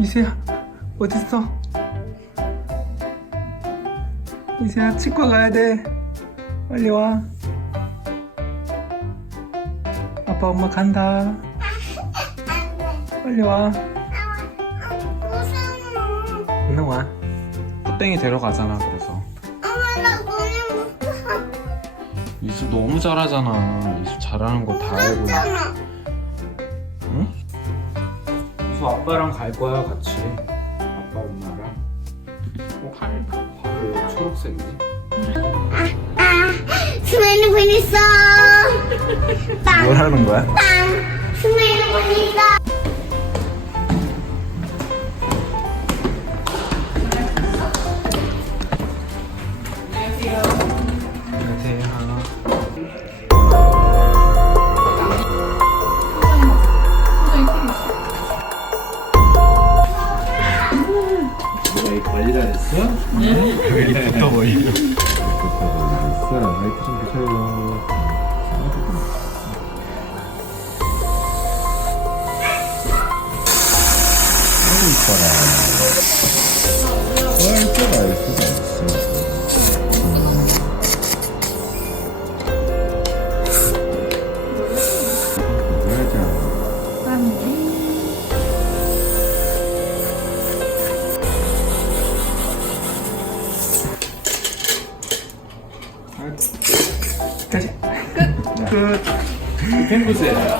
이세야 어딨어? 이세야 치과 가야 돼. 빨리 와. 아빠 엄마 간다. 빨리 와. 무서워. 얼른 와. 땡이 데려가잖아 그래서. 엄마 나 너무 무서워. 이수 너무 잘하잖아. 이수 잘하는 거 다 알고. 무섭잖아. 응? 이수 아빠랑 갈 거야 같이. 아빠 엄마랑. 어? 팔. 팔 초록색이지? 아, 분 있어. 빵, 뭘 하는 거야? 관리 잘했어? 여기 붙어 보이려. 잘했어. 라이트 좀 비춰요. 아이고 이뻐라. 끝. 끝. 펭구스야.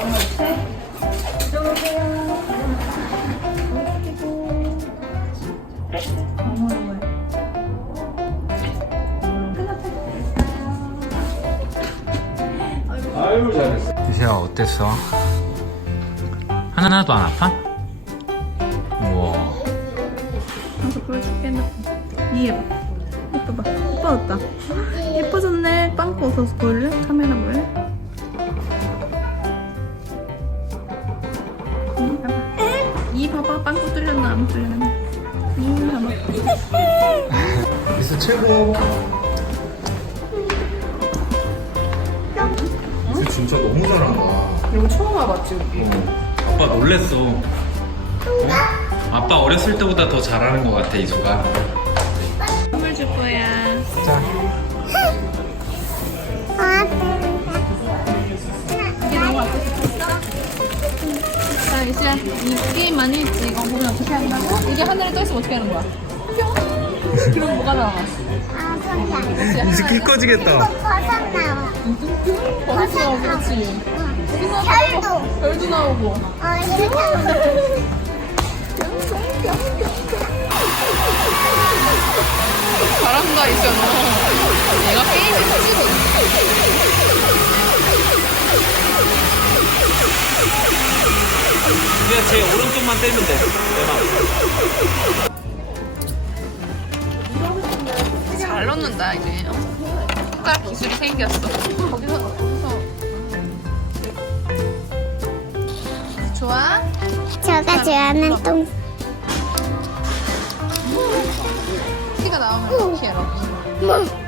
아유 잘했어. 이세야 어땠어? 하나도 안 아파? 우와. 가서 보여줄게. 이해 봐. 예뻐봐. 예뻐졌다. 예뻐졌네. 빵꾸 없어서 보일래? 카메라 보일래? 이 봐봐. 이 봐봐. 빵꾸 뚫렸나 안 뚫렸나? 이 봐봐. 이수 최고. 이수 진짜 너무 잘한다. 이거 처음 와봤지 여기. 아빠 놀랬어. 어? 아빠 어렸을 때보다 더 잘하는 것 같아 이수가. 이수야. 이 게임 많이 했지. 이거 보면 어떻게 한다고? 이게 하늘에 떠 있으면 어떻게 하는 거야? 뿅! 그럼 뭐가 나와? 아, 이수 하나, 키 커지겠다. 버섯 나와. 벌써 그렇지. 별도. 별도 나오고. 어, 이렇게. 잘한다 이수야 너. 내가 게임에 치고 그냥 제 오른쪽만 떼면 돼. 내가. 잘 넣는다 이제. 손가락 기술이 생겼어. 거기서 거기서. 좋아? 제가 좋아하는 똥. 티가 나오면 어떻게 해? 뭐?